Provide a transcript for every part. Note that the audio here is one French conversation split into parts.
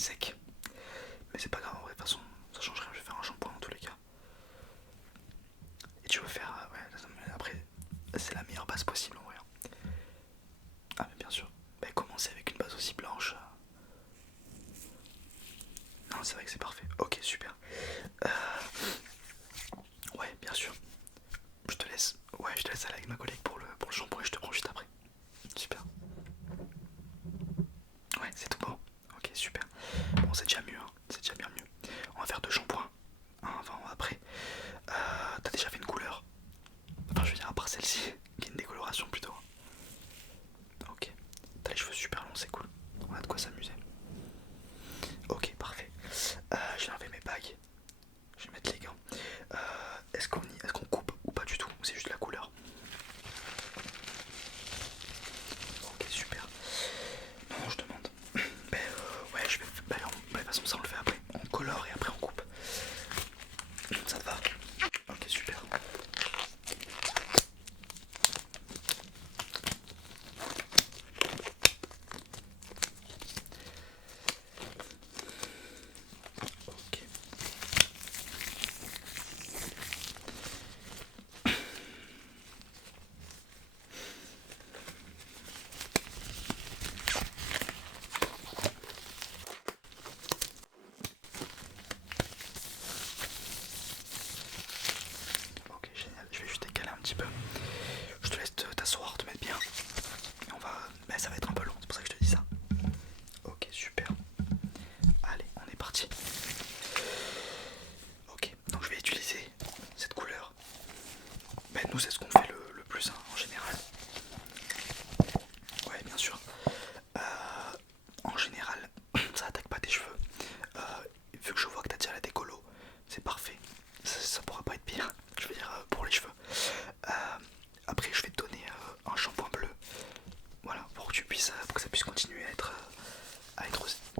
sec. Mais c'est pas grave, en vrai, de toute façon, ça change rien, je vais faire un shampoing dans tous les cas. Et tu veux faire, ouais, après, c'est la meilleure base possible en vrai. Ah mais bien sûr, bah, commencer avec une base aussi blanche. Non, c'est vrai que c'est parfait. Ok, super. Ouais, bien sûr. Je te laisse. Ouais, je te laisse aller avec ma collègue pour le shampoing et je te prends juste après. Super. Ouais, c'est tout bon. Ok, super. Bon, c'est déjà mieux, hein. C'est déjà bien mieux. On va faire deux shampoings. Un avant, un après. T'as déjà fait une couleur? Enfin, je veux dire, à part celle-ci, qui est une décoloration plutôt. Ok. T'as les cheveux super longs, c'est cool. On a de quoi s'amuser. Ok, parfait. Je vais enlever mes bagues. Je vais mettre les gants. Est-ce qu'on coupe ou pas du tout? Ou c'est juste la couleur? Ok, super. Non, je demande. Ouais, je vais. De toute façon, ça on le fait après. On colore et après on coupe. Ça te va? Ok, super. Ok. Ok, génial. Je vais juste décaler un petit peu. Je te laisse t'asseoir, te mettre bien. Et on va. Mais ça va être un peu long, c'est pour ça que je te dis ça. Ok, super. Allez, on est parti. Ok, donc je vais utiliser cette couleur. Ben, nous, c'est ce qu'on fait le plus hein, en général. Ouais, bien sûr. Euh, En général, ça attaque pas tes cheveux. Euh, Vu que je vois que t'as déjà la décolo, c'est parfait. Ça pourra pas être pire. Je veux dire, pour les cheveux. Euh, Après, je vais te donner un shampoing bleu. Voilà, pour que tu puisses, pour que ça puisse continuer à être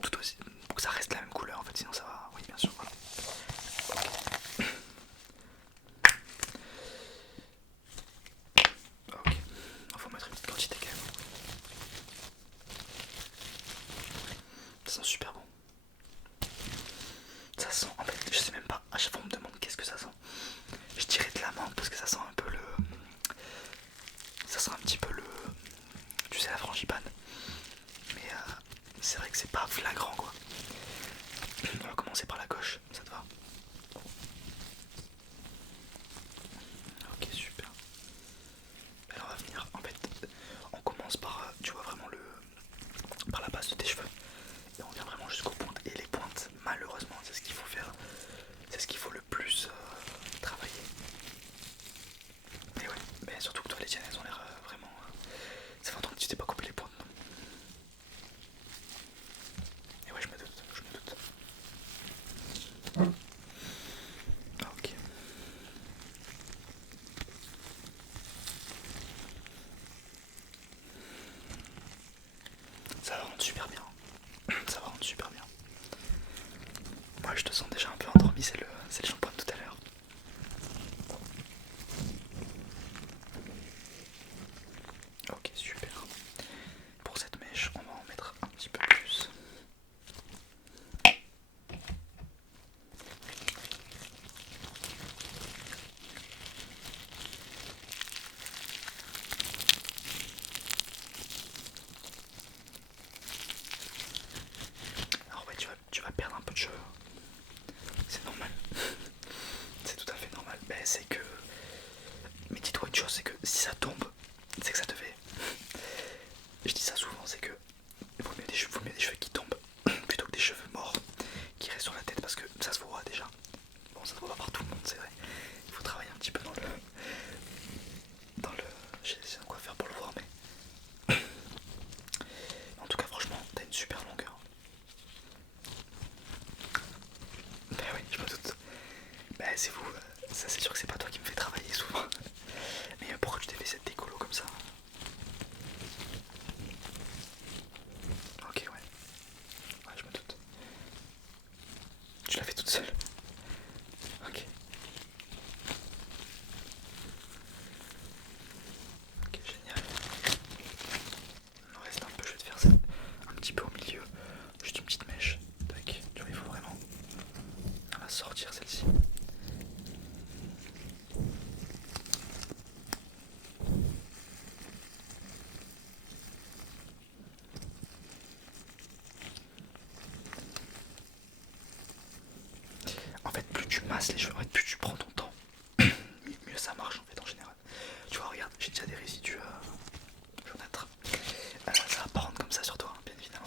tout aussi, pour que ça reste la même couleur en fait. Sinon, ça va. Oui, bien sûr. Voilà. Ok. Il faut mettre une petite quantité quand même. Ça sent super bon. Ça sent, en fait, je sais même pas. À chaque fois, on me demande qu'est-ce que ça sent. Je dirais de la menthe parce que ça sent un peu le. Ça sent un petit peu le. Tu sais, la frangipane. Mais c'est vrai que c'est pas flagrant quoi. On va commencer par la gauche, ça te va? Ok, super. Alors on va venir, en fait, on commence par, tu vois vraiment par la base de tes cheveux. Et on vient vraiment jusqu'aux pointes. Et les pointes, malheureusement, c'est ce qu'il faut faire. C'est ce qu'il faut le plus travailler. Mais ouais, mais surtout que toi les tiennes elles ont l'air vraiment. Ça fait longtemps que tu t'es pas coupé les pointes, non? Et ouais, je me doute, je me doute. Ok. Ça va rendre super bien. Ça va rendre super bien. Moi je te sens déjà un peu endormi, c'est le shampoing de tout à l'heure. Ok, super. Pour cette mèche, on va en mettre un petit peu plus. Alors ouais, tu vas perdre un peu de cheveux. C'est normal. masses les cheveux. En fait, plus tu prends ton temps, mieux ça marche en fait en général. Tu vois, regarde, j'ai déjà des résidus jaunâtres. Ça va pas rendre comme ça sur toi, hein, bien évidemment.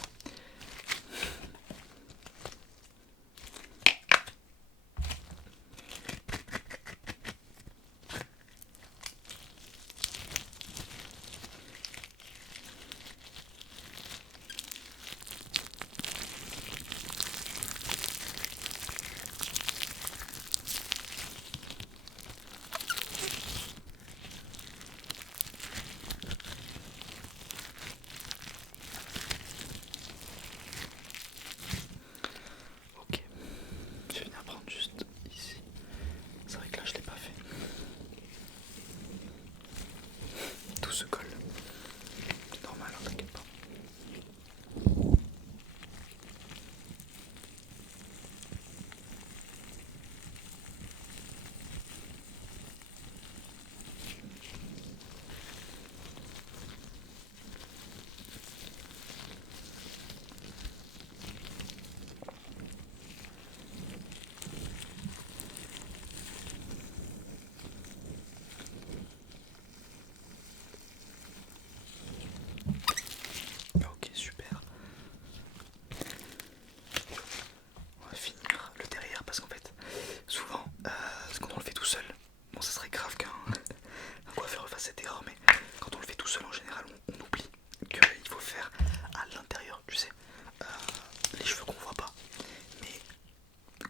Ok, je vais venir prendre juste ici. C'est vrai que là je l'ai pas fait. Tout se colle. Normal, hein, t'inquiète pas. Ok, super. On va finir le derrière parce qu'en fait, souvent, quand on le fait tout seul, bon, ça serait grave qu'un coiffeur refasse cette erreur, mais quand on le fait tout seul en général, on oublie qu'il faut faire à l'intérieur, tu sais, les cheveux qu'on voit pas, mais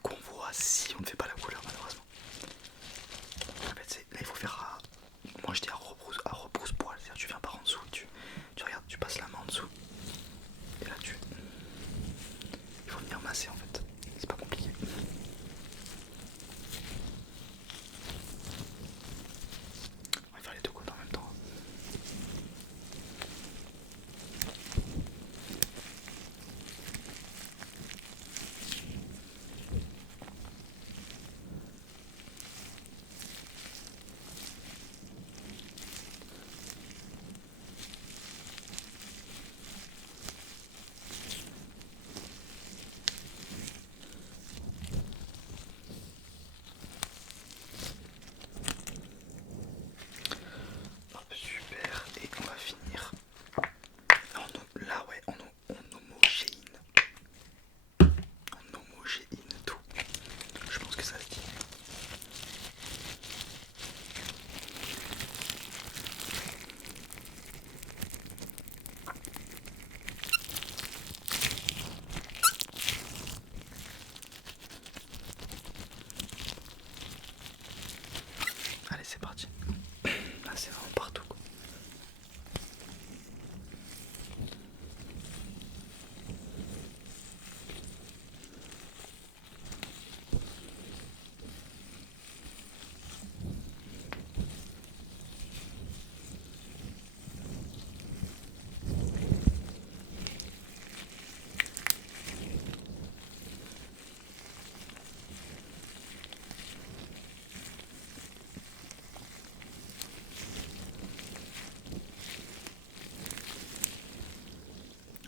qu'on voit si on ne fait pas la couleur, malheureusement. En fait, là, il faut faire moi je dis à rebrousse-poil, c'est-à-dire tu viens par en dessous, tu regardes, tu passes la main en dessous, et là il faut venir masser en fait, c'est pas compliqué. On va faire les deux côtés en même temps. Hop, super, et on va finir là, ouais, on homogéine. On homogéine tout. Je pense que ça se dit. Allez, c'est parti. Là, c'est vraiment partout, quoi.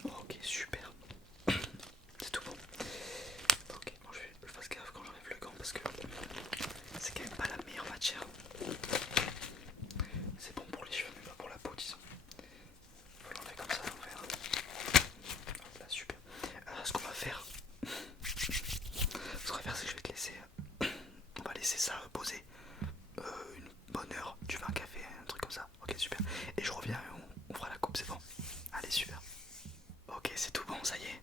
Ok, super. C'est tout bon. Ok, bon, je fasse gaffe quand j'enlève le gant parce que c'est quand même pas la meilleure matière. C'est bon pour les cheveux, mais pas pour la peau, disons. Faut l'enlever comme ça, l'envers. Hop là, super. Ce qu'on va faire, c'est que je vais te laisser. On va laisser ça poser une bonne heure. Tu veux un café, un truc comme ça. Ok, super. Et je reviens et on fera la coupe, c'est bon. Allez, super. Ok, c'est tout bon, ça y est.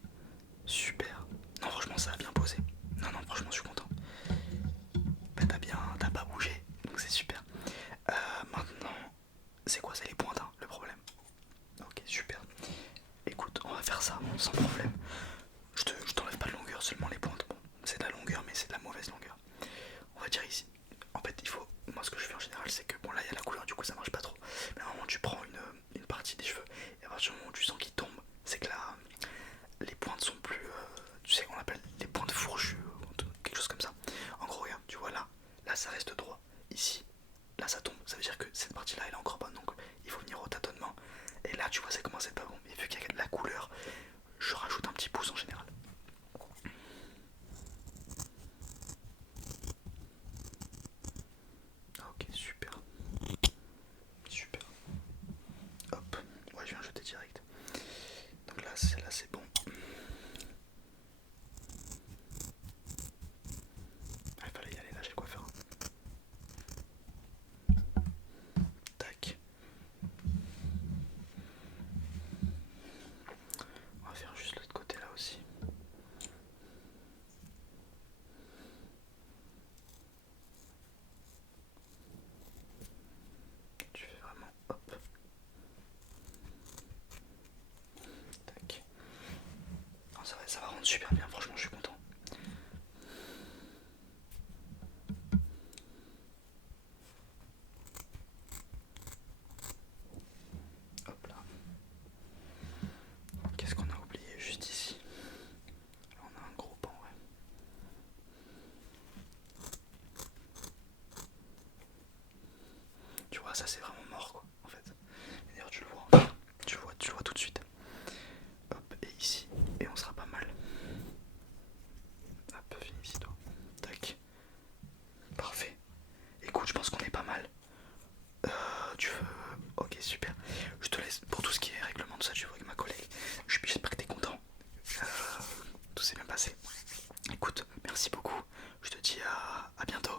Super. Non, franchement, ça a bien posé. Non, non, franchement, je suis content. Bah, t'as pas bougé, donc c'est super. Maintenant, c'est quoi? C'est les pointes, hein, le problème. Ok, super. Écoute, on va faire ça sans problème. Je t'enlève pas de longueur, seulement les pointes. Bon, c'est de la longueur, mais c'est de la mauvaise longueur. On va dire ici. En fait, il faut. Moi, ce que je fais en général, c'est que bon, là, il y a la couleur, du coup, ça marche pas trop. Mais à un moment, tu prends une partie des cheveux, et à partir du moment où tu sens qu'ils tombent, c'est que là, les pointes sont plus. Tu sais qu'on appelle les pointes fourchues, quelque chose comme ça. En gros, regarde, tu vois là, ça reste droit. Ici, là, ça tombe. Ça veut dire que cette partie-là, elle est encore bonne, donc il faut venir au tâtonnement. Et là, tu vois, ça commence à être pas bon. Et vu qu'il y a de la couleur, je rajoute un petit pouce en général. celle-là c'est bon. Ah, il fallait y aller, là j'ai quoi faire. Tac. On va faire juste l'autre côté là aussi. Tu fais vraiment hop. Tac. Non, ça va rendre super bien, franchement je suis content. Hop là. Qu'est-ce qu'on a oublié juste ici? Là on a un gros pan, ouais. Tu vois, ça c'est vraiment mort quoi, en fait. D'ailleurs tu le vois, en fait. Tu le vois tout de suite. Hop, et ici, et on sera pas mal. Hop, viens ici toi. Tac. Parfait. Écoute, je pense qu'on est pas mal. Tu veux... Ok, super. Je te laisse pour tout ce qui est règlement de ça, tu vois avec ma collègue. J'espère que t'es content. Euh, Tout s'est bien passé. Écoute, merci beaucoup. Je te dis à bientôt.